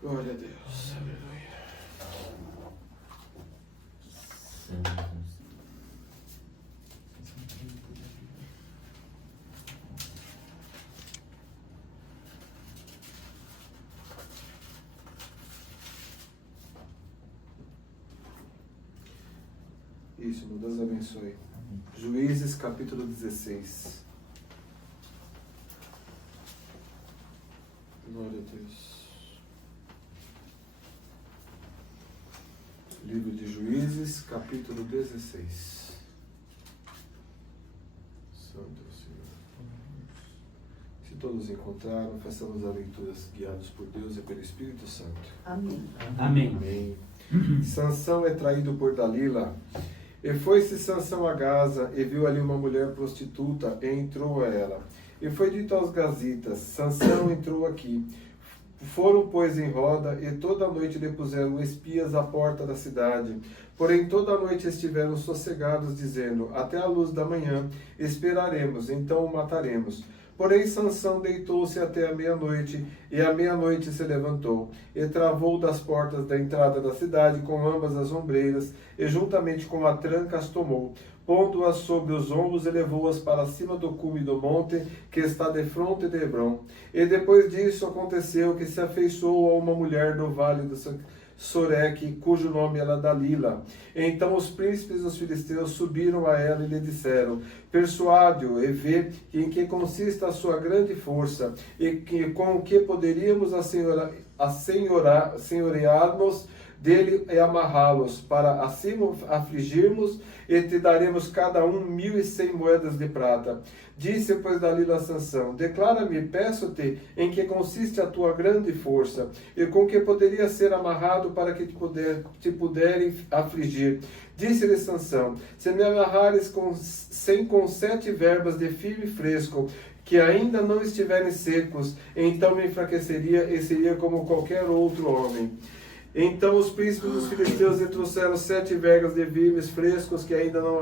Glória a Deus. Aleluia. Isso, meu Deus abençoe. Juízes capítulo 16. Glória a Deus. Livro de Juízes, capítulo 16. Santo Senhor. Se todos encontraram, façamos a leitura guiados por Deus e pelo Espírito Santo. Amém. Amém. Amém. Sansão é traído por Dalila. E foi-se Sansão a Gaza, e viu ali uma mulher prostituta, e entrou a ela. E foi dito aos gazitas: Sansão entrou aqui. Foram, pois, em roda, e toda a noite lhe puseram espias à porta da cidade. Porém, toda a noite estiveram sossegados, dizendo: até a luz da manhã esperaremos, então o mataremos. Porém, Sansão deitou-se até a meia-noite, e à meia-noite se levantou, e travou das portas da entrada da cidade com ambas as ombreiras, e juntamente com a tranca as tomou, pondo-as sobre os ombros e levou-as para cima do cume do monte, que está defronte de Hebrom. E depois disso aconteceu que se afeiçoou a uma mulher do vale do Soreque, cujo nome era Dalila. Então os príncipes dos filisteus subiram a ela e lhe disseram: persuade-o e vê em que consiste a sua grande força, e com o que poderíamos assenhorear-nos dele e amarrá-los, para assim afligirmos, e te daremos cada um 1.100 moedas de prata. Disse, pois, Dalila a Sansão: declara-me, peço-te, em que consiste a tua grande força, e com que poderia ser amarrado para que te puderem afligir. Disse-lhe Sansão: se me amarrares com 7 verbas de fio e fresco, que ainda não estiverem secos, então me enfraqueceria e seria como qualquer outro homem. Então os príncipes dos filisteus lhe trouxeram 7 vergas de vimes frescos que ainda não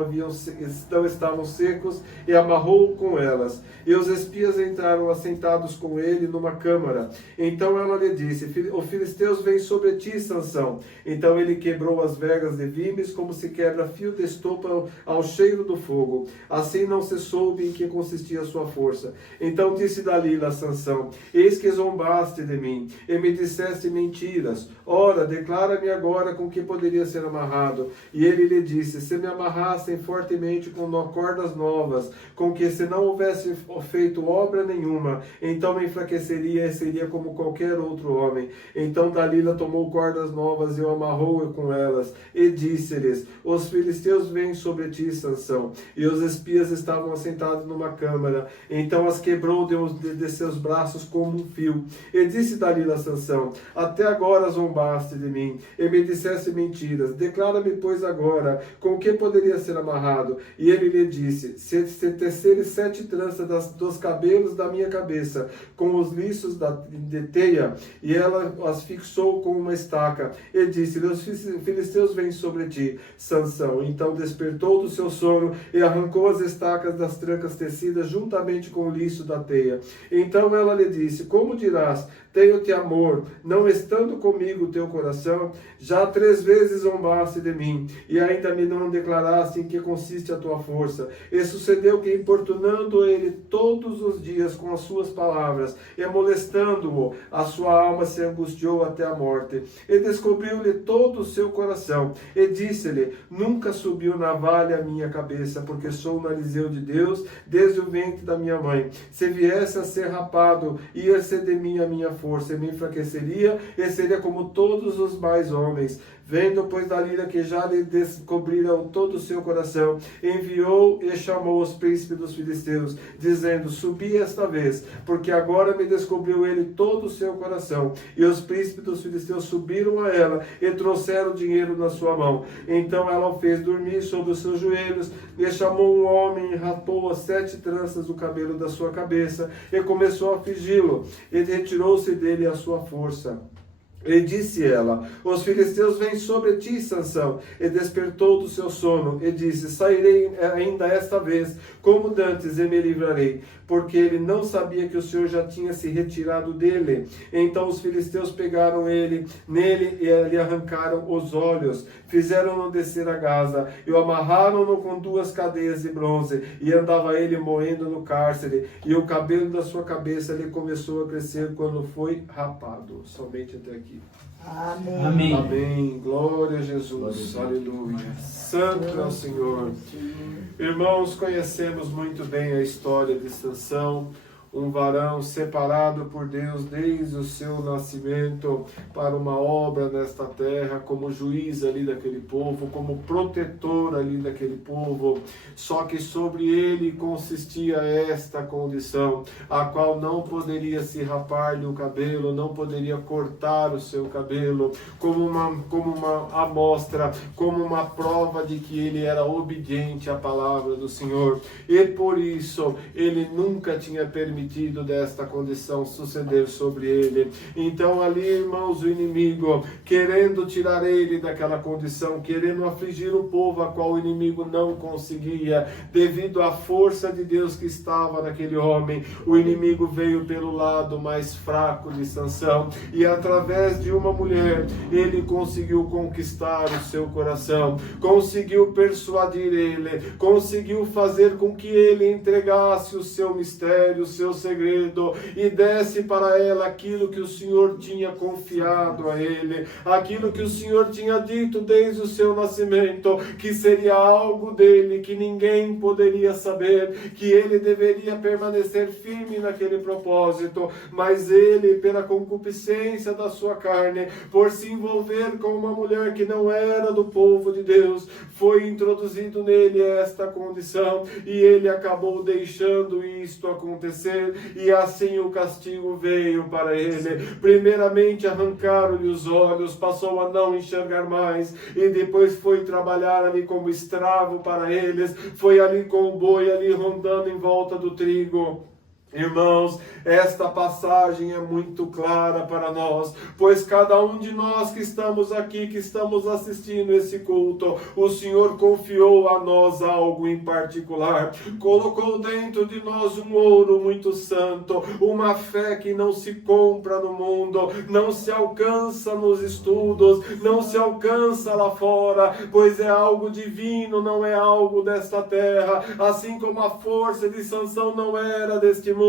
estavam secos, e amarrou com elas. E os espias entraram assentados com ele numa câmara. Então ela lhe disse: os filisteus vêm sobre ti, Sansão. Então ele quebrou as vergas de vimes, como se quebra fio de estopa ao cheiro do fogo. Assim não se soube em que consistia a sua força. Então disse Dalila a Sansão: eis que zombaste de mim, e me disseste mentiras. Ora, declara-me agora com que poderia ser amarrado. E ele lhe disse: se me amarrassem fortemente com cordas novas, com que se não houvesse feito obra nenhuma, então me enfraqueceria e seria como qualquer outro homem. Então Dalila tomou cordas novas e o amarrou com elas, e disse-lhes: os filisteus vêm sobre ti, Sansão. E os espias estavam assentados numa câmara. Então as quebrou de seus braços como um fio. E disse Dalila a Sansão: até agora zombaste de mim, e me disseste mentiras. Declara-me, pois, agora, com que poderia ser amarrado. E ele lhe disse: se teceres 7 tranças dos cabelos da minha cabeça, com os liços de teia. E ela as fixou com uma estaca. E disse: os filisteus vêm sobre ti, Sansão. Então despertou do seu sono, e arrancou as estacas das trancas tecidas, juntamente com o liço da teia. Então ela lhe disse: como dirás, tenho-te amor, não estando comigo o teu coração? Já 3 vezes zombaste de mim, e ainda me não declaraste em que consiste a tua força. E sucedeu que, importunando ele todos os dias com as suas palavras, e molestando-o, a sua alma se angustiou até a morte. E descobriu-lhe todo o seu coração, e disse-lhe: nunca subiu navalha a minha cabeça, porque sou narizeu de Deus desde o ventre da minha mãe. Se viesse a ser rapado, ia ser de mim a minha força, e me enfraqueceria, e seria como todos os mais homens. Vendo, pois, Dalila que já lhe descobriram todo o seu coração, enviou e chamou os príncipes dos filisteus, dizendo: subi esta vez, porque agora me descobriu ele todo o seu coração. E os príncipes dos filisteus subiram a ela, e trouxeram dinheiro na sua mão. Então ela o fez dormir sobre os seus joelhos, e chamou um homem, e rapou as 7 tranças do cabelo da sua cabeça, e começou a afligi-lo, e retirou-se dele a sua força. E disse ela: os filisteus vêm sobre ti, Sansão. E despertou do seu sono, e disse: sairei ainda esta vez, como dantes, e me livrarei. Porque ele não sabia que o Senhor já tinha se retirado dele. Então os filisteus pegaram nele e lhe arrancaram os olhos. Fizeram-no descer a Gaza, e o amarraram-no com 2 cadeias de bronze, e andava ele moendo no cárcere, e o cabelo da sua cabeça lhe começou a crescer quando foi rapado. Somente até aqui. Amém. Amém. Amém. Glória a Jesus. Glória a Deus. Aleluia. Santo é o Senhor. Irmãos, conhecemos muito bem a história de Sansão, um varão separado por Deus desde o seu nascimento para uma obra nesta terra, como juiz ali daquele povo, como protetor ali daquele povo. Só que sobre ele consistia esta condição, a qual não poderia se rapar-lhe o cabelo, não poderia cortar o seu cabelo, como uma amostra, como uma prova de que ele era obediente à palavra do Senhor. E por isso ele nunca tinha permitido desta condição suceder sobre ele. Então ali, irmãos, o inimigo, querendo tirar ele daquela condição, querendo afligir o povo, a qual o inimigo não conseguia, devido à força de Deus que estava naquele homem, o inimigo veio pelo lado mais fraco de Sansão, e através de uma mulher, ele conseguiu conquistar o seu coração, conseguiu persuadir ele, conseguiu fazer com que ele entregasse o seu mistério, o seu segredo, e desse para ela aquilo que o Senhor tinha confiado a ele, aquilo que o Senhor tinha dito desde o seu nascimento, que seria algo dele, que ninguém poderia saber, que ele deveria permanecer firme naquele propósito, mas ele, pela concupiscência da sua carne, por se envolver com uma mulher que não era do povo de Deus, foi introduzido nele esta condição, e ele acabou deixando isto acontecer, e assim o castigo veio para ele. Primeiramente arrancaram-lhe os olhos, passou a não enxergar mais, e depois foi trabalhar ali como escravo para eles, foi ali com o boi ali rondando em volta do trigo. Irmãos, esta passagem é muito clara para nós, pois cada um de nós que estamos aqui, que estamos assistindo esse culto, o Senhor confiou a nós algo em particular, colocou dentro de nós um ouro muito santo, uma fé que não se compra no mundo, não se alcança nos estudos, não se alcança lá fora, pois é algo divino, não é algo desta terra, assim como a força de Sansão não era deste mundo,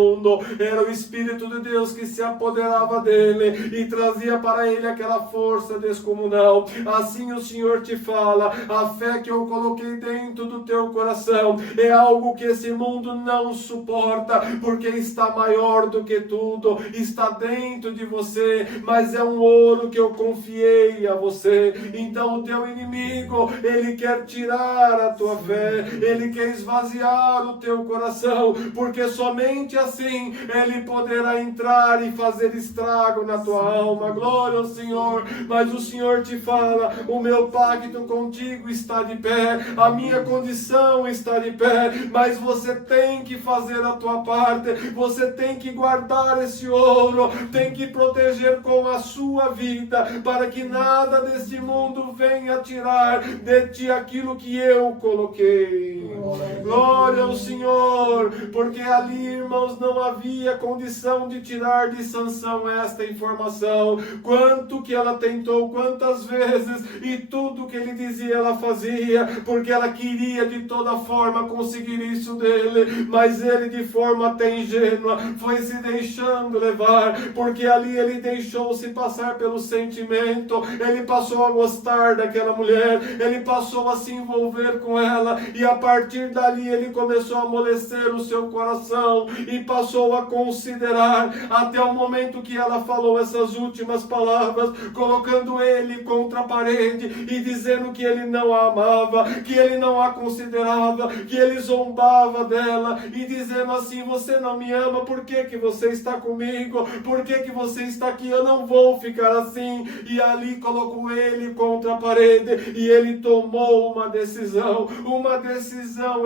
era o Espírito de Deus que se apoderava dele e trazia para ele aquela força descomunal. Assim o Senhor te fala: a fé que eu coloquei dentro do teu coração é algo que esse mundo não suporta, porque está maior do que tudo, está dentro de você, mas é um ouro que eu confiei a você. Então o teu inimigo, ele quer tirar a tua fé, ele quer esvaziar o teu coração, porque somente assim ele poderá entrar e fazer estrago na tua alma. Glória ao Senhor. Mas o Senhor te fala: o meu pacto contigo está de pé, a minha condição está de pé, mas você tem que fazer a tua parte, você tem que guardar esse ouro, tem que proteger com a sua vida, para que nada deste mundo venha tirar de ti aquilo que eu coloquei. Glória ao Senhor, porque ali, irmãos, não havia condição de tirar de Sansão esta informação. Quanto que ela tentou, quantas vezes, e tudo que ele dizia ela fazia, porque ela queria de toda forma conseguir isso dele, mas ele, de forma até ingênua, foi se deixando levar, porque ali ele deixou-se passar pelo sentimento, ele passou a gostar daquela mulher, ele passou a se envolver com ela, e a partir dali ele começou a amolecer o seu coração, e passou a considerar, até o momento que ela falou essas últimas palavras, colocando ele contra a parede, e dizendo que ele não a amava, que ele não a considerava, que ele zombava dela, e dizendo assim: você não me ama, por que que você está comigo? Por que que você está aqui? Eu não vou ficar assim. E ali colocou ele contra a parede, e ele tomou uma decisão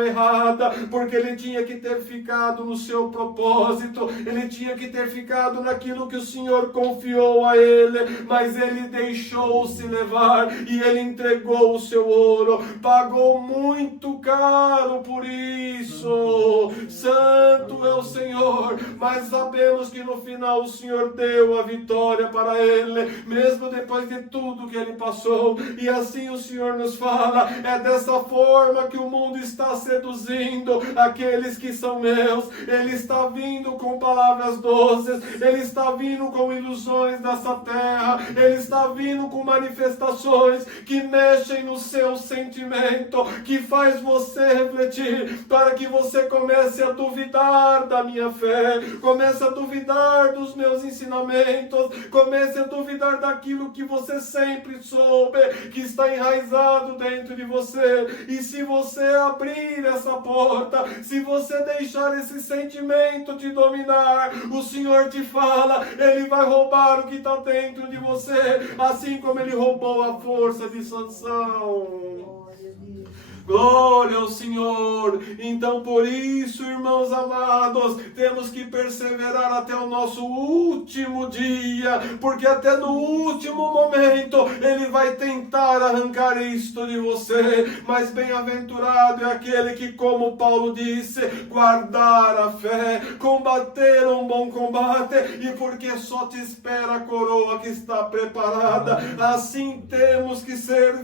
errada, porque ele tinha que ter ficado no seu próprio propósito, ele tinha que ter ficado naquilo que o Senhor confiou a ele, mas ele deixou-se levar e ele entregou o seu ouro, pagou muito caro por isso. Santo é o Senhor, mas sabemos que no final o Senhor deu a vitória para ele, mesmo depois de tudo que ele passou. E assim o Senhor nos fala: é dessa forma que o mundo está seduzindo aqueles que são meus. Ele está vindo com palavras doces, ele está vindo com ilusões dessa terra, ele está vindo com manifestações que mexem no seu sentimento, que faz você refletir, para que você comece a duvidar da minha fé, comece a duvidar dos meus ensinamentos, comece a duvidar daquilo que você sempre soube, que está enraizado dentro de você. E se você abrir essa porta, se você deixar esse sentimento te dominar, o Senhor te fala, ele vai roubar o que está dentro de você, assim como ele roubou a força de Sansão. Glória ao Senhor. Então, por isso, irmãos amados, temos que perseverar até o nosso último dia, porque até no último momento ele vai tentar arrancar isto de você. Mas bem-aventurado é aquele que, como Paulo disse, guardar a fé, combater um bom combate, e porque só te espera a coroa que está preparada. Assim temos que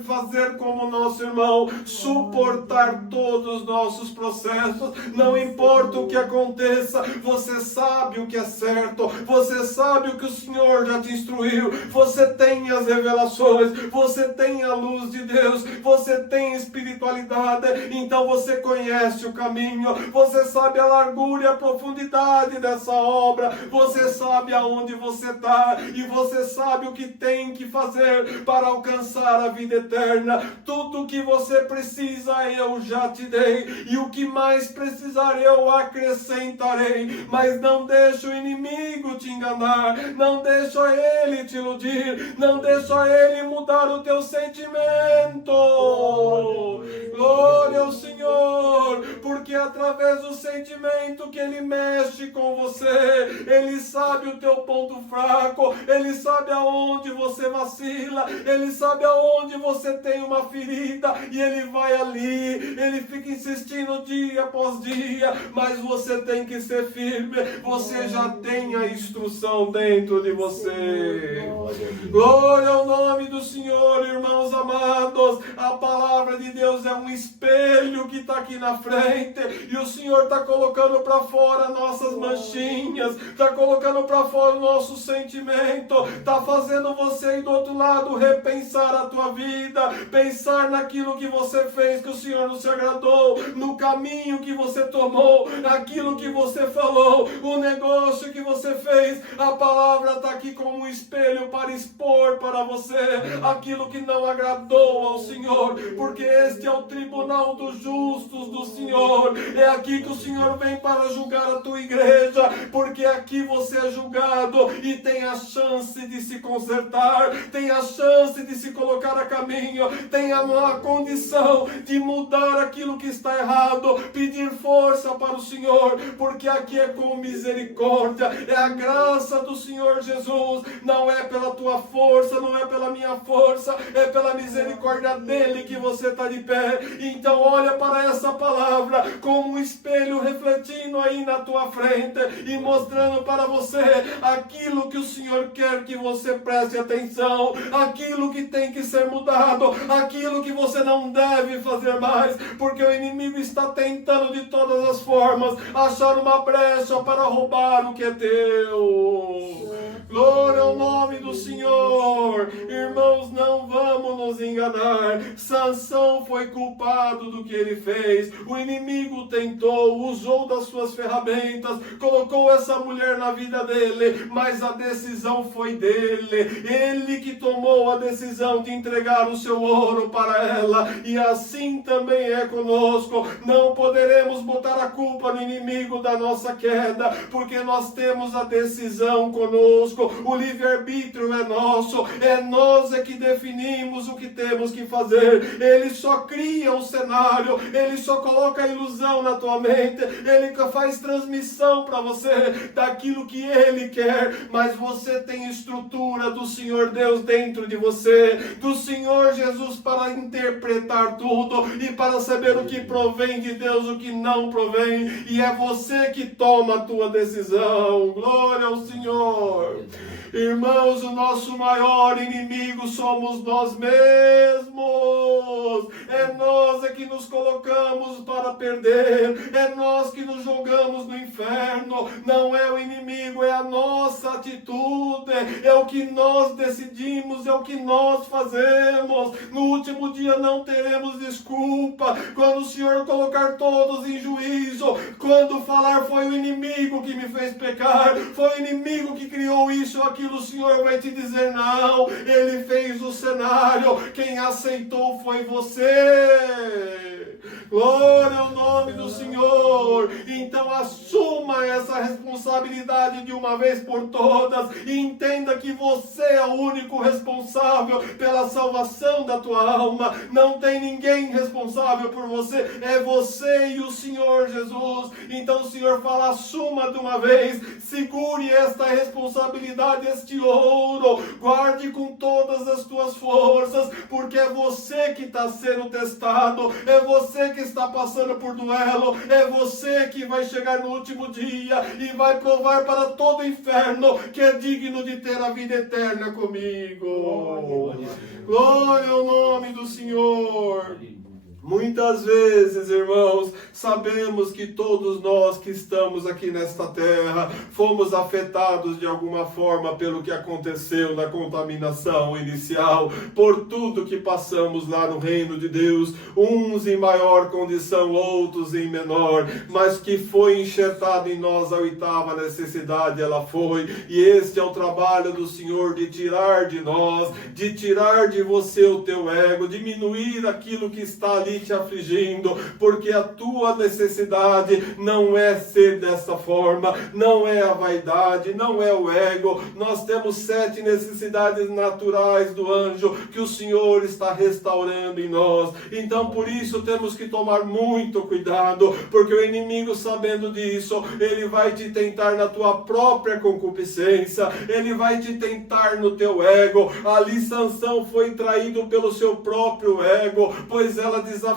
fazer como nosso irmão, suportar todos os nossos processos, não importa o que aconteça, você sabe o que é certo, você sabe o que o Senhor já te instruiu, você tem as revelações, você tem a luz de Deus, você tem espiritualidade, então você conhece o caminho, você sabe a largura e a profundidade dessa obra, você sabe aonde você está, e você sabe o que tem que fazer para alcançar a vida eterna. Tudo o que você precisa eu já te dei, e o que mais precisar eu acrescentarei. Mas não deixa o inimigo te enganar, não deixa ele te iludir, não deixa ele mudar o teu sentimento. Glória ao Senhor, porque através do sentimento que ele mexe com você, ele sabe o teu ponto fraco, ele sabe aonde você vacila, ele sabe aonde você tem uma ferida, e ele vai ali, ele fica insistindo dia após dia, mas você tem que ser firme, você já tem a instrução dentro de você. Glória ao nome do Senhor, irmãos amados. A palavra de Deus é um espelho que está aqui na frente, e o Senhor está colocando para fora nossas manchinhas, está colocando para fora o nosso sentimento, está fazendo você aí do outro lado repensar a tua vida, pensar naquilo que você fez que o Senhor não se agradou, no caminho que você tomou, aquilo que você falou, o negócio que você fez. A palavra está aqui como um espelho para expor para você aquilo que não agradou ao Senhor, porque este é o tribunal dos justos do Senhor. É aqui que o Senhor vem para julgar a tua igreja, porque aqui você é julgado e tem a chance de se consertar, tem a chance de se colocar a caminho, tem a condição de mudar aquilo que está errado, pedir força para o Senhor, porque aqui é com misericórdia, é a graça do Senhor Jesus, não é pela tua força, não é pela minha força, é pela misericórdia dele que você está de pé. Então olha para essa palavra como um espelho refletindo aí na tua frente e mostrando para você aquilo que o Senhor quer que você preste atenção, aquilo que tem que ser mudado, aquilo que você não deve fazer mais, porque o inimigo está tentando de todas as formas achar uma brecha para roubar o que é teu. Glória ao nome do Senhor. Irmãos, não vamos nos enganar. Sansão foi culpado do que ele fez. O inimigo tentou, usou das suas ferramentas, colocou essa mulher na vida dele, mas a decisão foi dele. Ele que tomou a decisão de entregar o seu ouro para ela, e assim também é conosco. Não poderemos botar a culpa no inimigo da nossa queda, porque nós temos a decisão conosco. O livre-arbítrio é nosso, é nós que definimos o que temos que fazer. ele só cria o cenário, ele só coloca a ilusão na tua mente, ele faz transmissão para você daquilo que ele quer, mas você tem estrutura do Senhor Deus dentro de você, do Senhor Jesus para interpretar tudo e para saber o que provém de Deus, o que não provém, e é você que toma a tua decisão. Glória ao Senhor. Irmãos, o nosso maior inimigo somos nós mesmos. É nós que nos colocamos para perder. É nós que nos jogamos no inferno. Não é o inimigo, é a nossa atitude. É o que nós decidimos, é o que nós fazemos. No último dia não teremos desculpa. Quando o Senhor colocar todos em juízo, quando falar foi o inimigo que me fez pecar, foi o inimigo que criou isso ou aquilo, o Senhor vai te dizer: não, ele fez o cenário, quem aceitou foi você. Glória ao nome do Senhor. Então assuma essa responsabilidade de uma vez por todas e entenda que você é o único responsável pela salvação da tua alma. Não tem ninguém responsável por você, é você e o Senhor Jesus. Então o Senhor fala: assuma de uma vez, segure esta responsabilidade, este ouro, guarde com todas as tuas forças, porque é você que está sendo testado, é você que está passando por duelo, é você que vai chegar no último dia e vai provar para todo o inferno que é digno de ter a vida eterna comigo. Glória ao nome do Senhor. Muitas vezes, irmãos, sabemos que todos nós que estamos aqui nesta terra fomos afetados de alguma forma pelo que aconteceu na contaminação inicial, por tudo que passamos lá no reino de Deus, uns em maior condição, outros em menor, mas que foi enxertado em nós a oitava necessidade, ela foi, e este é o trabalho do Senhor, de tirar de nós, de tirar de você o teu ego, diminuir aquilo que está ali te afligindo, porque a tua necessidade não é ser dessa forma, não é a vaidade, não é o ego. Nós temos 7 necessidades naturais do anjo que o Senhor está restaurando em nós. Então por isso temos que tomar muito cuidado, porque o inimigo, sabendo disso, ele vai te tentar na tua própria concupiscência, ele vai te tentar no teu ego. Ali Sansão foi traído pelo seu próprio ego, pois ela desafiou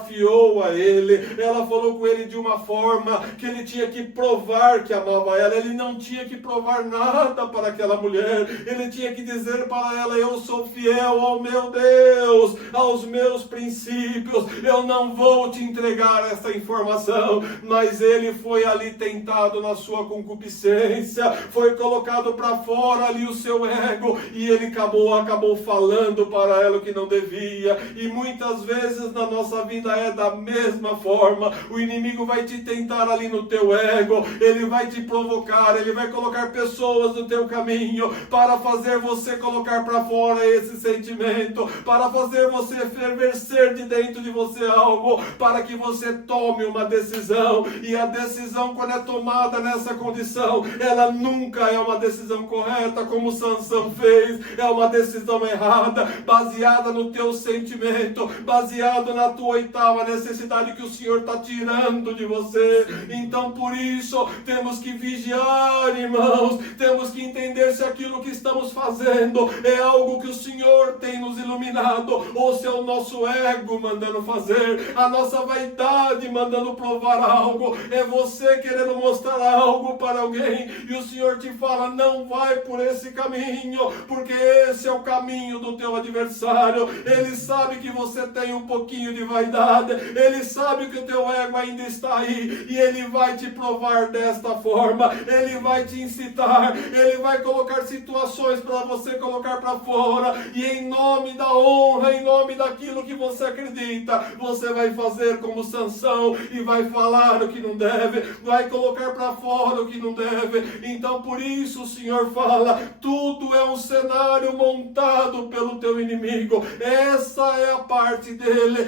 a ele, ela falou com ele de uma forma que ele tinha que provar que amava ela. Ele não tinha que provar nada para aquela mulher, ele tinha que dizer para ela: eu sou fiel ao meu Deus, aos meus princípios, eu não vou te entregar essa informação. Mas ele foi ali tentado na sua concupiscência, foi colocado para fora ali o seu ego, e ele acabou falando para ela o que não devia. E muitas vezes na nossa vida é da mesma forma. O inimigo vai te tentar ali no teu ego, ele vai te provocar, ele vai colocar pessoas no teu caminho para fazer você colocar para fora esse sentimento, para fazer você ferver de dentro de você algo, para que você tome uma decisão. E a decisão, quando é tomada nessa condição, ela nunca é uma decisão correta, como Sansão fez. É uma decisão errada, baseada no teu sentimento, baseado na tua oitava necessidade que o Senhor está tirando de você. Então por isso temos que vigiar, irmãos, temos que entender se aquilo que estamos fazendo é algo que o Senhor tem nos iluminado, ou se é o nosso ego mandando fazer, a nossa vaidade mandando provar algo, é você querendo mostrar algo para alguém, e o Senhor te fala: não vai por esse caminho, porque esse é o caminho do teu adversário. Ele sabe que você tem um pouquinho de vaidade, ele sabe que o teu ego ainda está aí, e ele vai te provar desta forma, ele vai te incitar, ele vai colocar situações para você colocar para fora, e em nome da honra, em nome daquilo que você acredita, você vai fazer como Sansão e vai falar o que não deve, vai colocar para fora o que não deve. Então por isso o Senhor fala: tudo é um cenário montado pelo teu inimigo, essa é a parte dele,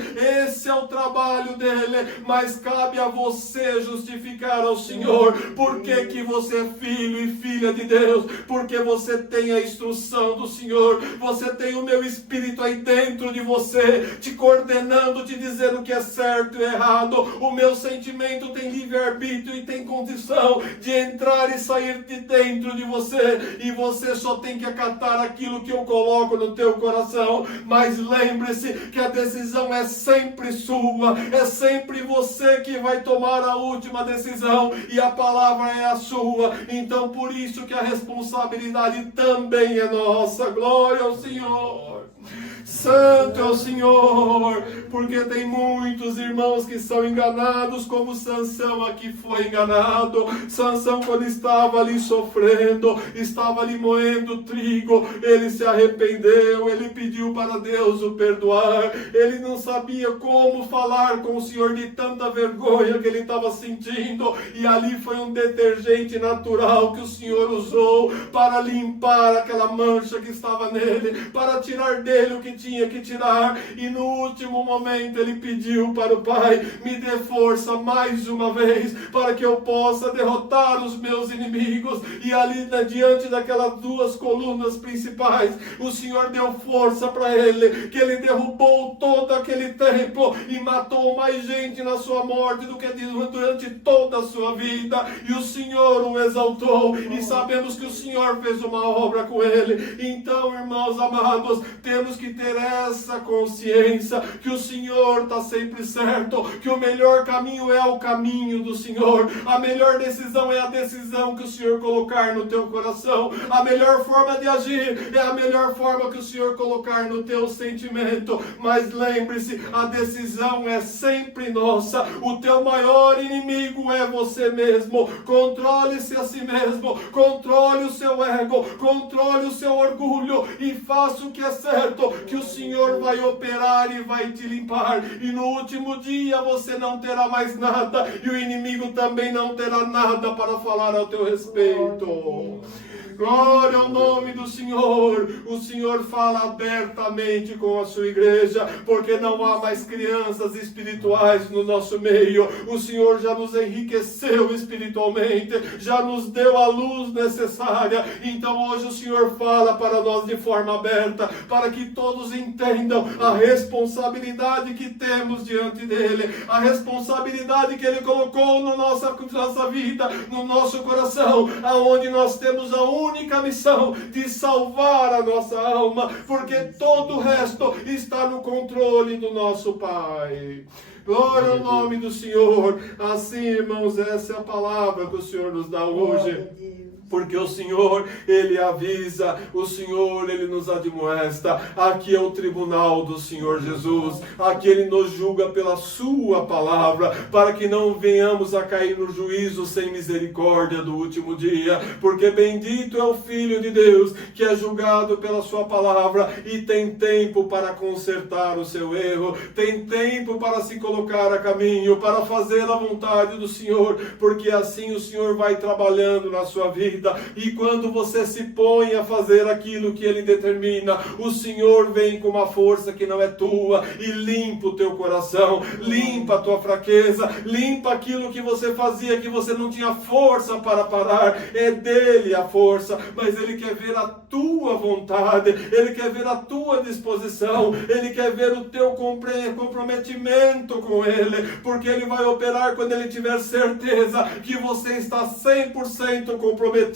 esse é o trabalho dele, mas cabe a você justificar ao Senhor. Por que você é filho e filha de Deus? Porque você tem a instrução do Senhor, você tem o meu Espírito aí dentro de você, te coordenando, te dizendo o que é certo e errado. O meu sentimento tem livre-arbítrio e tem condição de entrar e sair de dentro de você, e você só tem que acatar aquilo que eu coloco no teu coração. Mas lembre-se que a decisão é sempre sua, é sempre você que vai tomar a última decisão, e a palavra é a sua. Então por isso que a responsabilidade também é nossa. Glória ao Senhor. Santo é o Senhor, porque tem muitos irmãos que são enganados, como Sansão aqui foi enganado. Sansão, quando estava ali sofrendo, estava ali moendo trigo, ele se arrependeu, ele pediu para Deus o perdoar, ele não sabia como falar com o Senhor de tanta vergonha que ele estava sentindo, e ali foi um detergente natural que o Senhor usou para limpar aquela mancha que estava nele, para tirar dele o que tinha que tirar. E no último momento ele pediu para o Pai: me dê força mais uma vez para que eu possa derrotar os meus inimigos. E ali diante daquelas duas colunas principais, o Senhor deu força para ele, que ele derrubou todo aquele templo e matou mais gente na sua morte do que durante toda a sua vida. E o Senhor o exaltou, e sabemos que o Senhor fez uma obra com ele. Então, irmãos amados, temos que ter essa consciência que o Senhor está sempre certo, que o melhor caminho é o caminho do Senhor, a melhor decisão é a decisão que o Senhor colocar no teu coração, a melhor forma de agir é a melhor forma que o Senhor colocar no teu sentimento. Mas lembre-se, a decisão é sempre nossa. O teu maior inimigo é você mesmo. Controle-se a si mesmo, controle o seu ego, controle o seu orgulho e faça o que é certo, que o Senhor vai operar e vai te limpar, e no último dia você não terá mais nada, e o inimigo também não terá nada para falar ao teu respeito. Glória ao nome do Senhor. O Senhor fala abertamente com a sua igreja, porque não há mais crianças espirituais no nosso meio. O Senhor já nos enriqueceu espiritualmente, já nos deu a luz necessária. Então hoje o Senhor fala para nós de forma aberta, para que todos entendam a responsabilidade que temos diante dele, a responsabilidade que ele colocou na nossa vida, no nosso coração, aonde nós temos a única missão de salvar a nossa alma, porque todo o resto está no controle do nosso Pai. Glória ao nome do Senhor. Assim, irmãos, essa é a palavra que o Senhor nos dá hoje. Porque o Senhor, Ele avisa, o Senhor, Ele nos admoesta. Aqui é o tribunal do Senhor Jesus. Aqui Ele nos julga pela sua palavra, para que não venhamos a cair no juízo sem misericórdia do último dia. Porque bendito é o Filho de Deus, que é julgado pela sua palavra e tem tempo para consertar o seu erro, tem tempo para se colocar a caminho, para fazer a vontade do Senhor, porque assim o Senhor vai trabalhando na sua vida. E quando você se põe a fazer aquilo que Ele determina, o Senhor vem com uma força que não é tua e limpa o teu coração, limpa a tua fraqueza, limpa aquilo que você fazia, que você não tinha força para parar. É dele a força, mas Ele quer ver a tua vontade, Ele quer ver a tua disposição, Ele quer ver o teu comprometimento com Ele, porque Ele vai operar quando Ele tiver certeza que você está 100% comprometida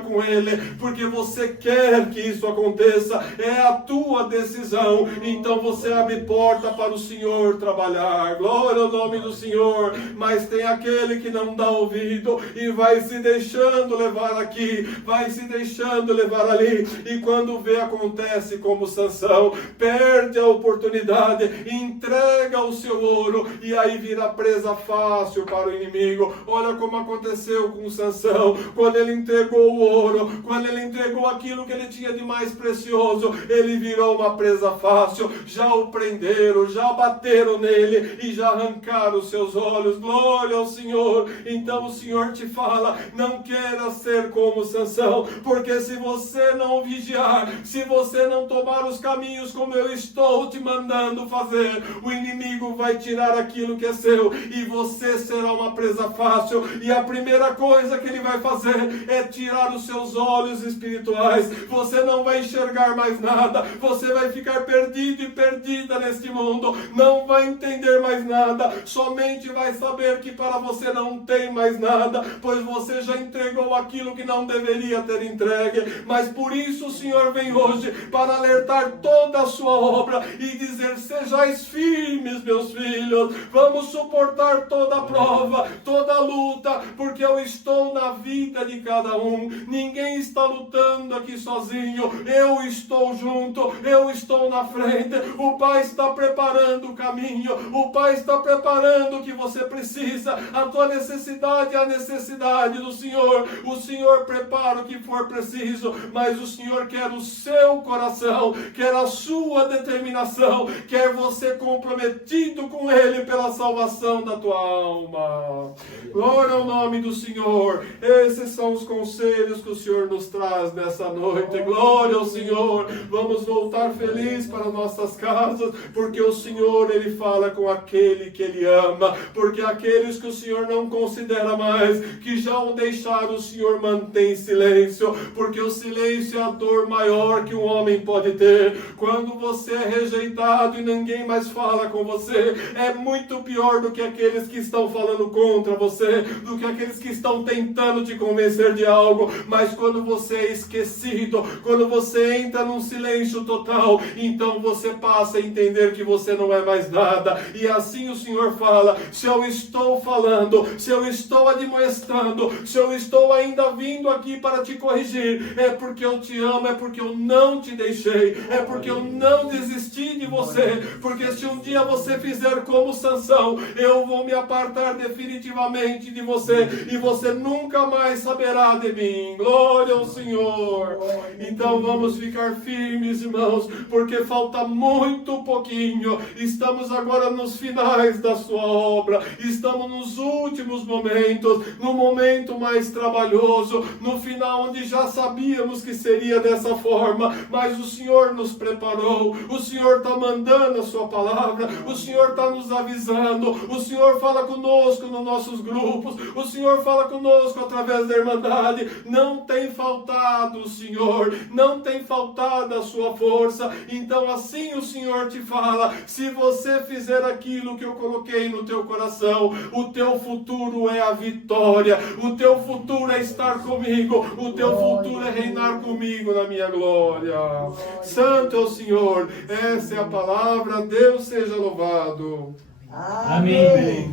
com Ele, porque você quer que isso aconteça, é a tua decisão. Então você abre porta para o Senhor trabalhar. Glória ao nome do Senhor. Mas tem aquele que não dá ouvido e vai se deixando levar aqui, vai se deixando levar ali, e quando vê, acontece como Sansão, perde a oportunidade, entrega o seu ouro, e aí vira presa fácil para o inimigo. Olha como aconteceu com Sansão. coração, quando ele entregou o ouro, quando ele entregou aquilo que ele tinha de mais precioso, ele virou uma presa fácil. Já o prenderam, já bateram nele e já arrancaram os seus olhos. Glória ao Senhor. Então o Senhor te fala, não queira ser como Sansão, porque se você não vigiar, se você não tomar os caminhos como eu estou te mandando fazer, o inimigo vai tirar aquilo que é seu e você será uma presa fácil. E a primeira coisa que ele vai fazer é tirar os seus olhos espirituais. Você não vai enxergar mais nada, você vai ficar perdido e perdida neste mundo, não vai entender mais nada, somente vai saber que para você não tem mais nada, pois você já entregou aquilo que não deveria ter entregue. Mas por isso o Senhor vem hoje para alertar toda a sua obra e dizer, sejais firmes, meus filhos, vamos suportar toda a prova, toda a luta, porque eu estou na vida de cada um. Ninguém está lutando aqui sozinho, eu estou junto, eu estou na frente. O Pai está preparando o caminho, o Pai está preparando o que você precisa. A tua necessidade é a necessidade do Senhor. O Senhor prepara o que for preciso, mas o Senhor quer o seu coração, quer a sua determinação, quer você comprometido com Ele pela salvação da tua alma. Glória ao nome do Senhor. Esses são os conselhos que o Senhor nos traz nessa noite. Glória ao Senhor. Vamos voltar felizes para nossas casas, porque o Senhor, Ele fala com aquele que Ele ama, porque aqueles que o Senhor não considera mais, que já o deixaram, o Senhor mantém silêncio, porque o silêncio é a dor maior que um homem pode ter. Quando você é rejeitado e ninguém mais fala com você, é muito pior do que aqueles que estão falando contra você, do que aqueles que estão tentando te convencer de algo. Mas quando você é esquecido, quando você entra num silêncio total, então você passa a entender que você não é mais nada. E assim o Senhor fala, se eu estou falando, se eu estou admoestando, se eu estou ainda vindo aqui para te corrigir, é porque eu te amo, é porque eu não te deixei, é porque eu não desisti de você, porque se um dia você fizer como Sansão, eu vou me apartar definitivamente de você e você nunca mais saberá de mim. Glória ao Senhor. Então vamos ficar firmes, irmãos, porque falta muito pouquinho. Estamos agora nos finais da sua obra, estamos nos últimos momentos, no momento mais trabalhoso, no final onde já sabíamos que seria dessa forma, mas o Senhor nos preparou, o Senhor está mandando a sua palavra, o Senhor está nos avisando, o Senhor fala conosco nos nossos grupos, o Senhor fala conosco através da Irmandade. Não tem faltado o Senhor, não tem faltado a sua força. Então assim o Senhor te fala, se você fizer aquilo que eu coloquei no teu coração, o teu futuro é a vitória, o teu futuro é estar comigo, o teu futuro é reinar comigo na minha glória. Santo é o Senhor, essa é a palavra. Deus seja louvado. Amém.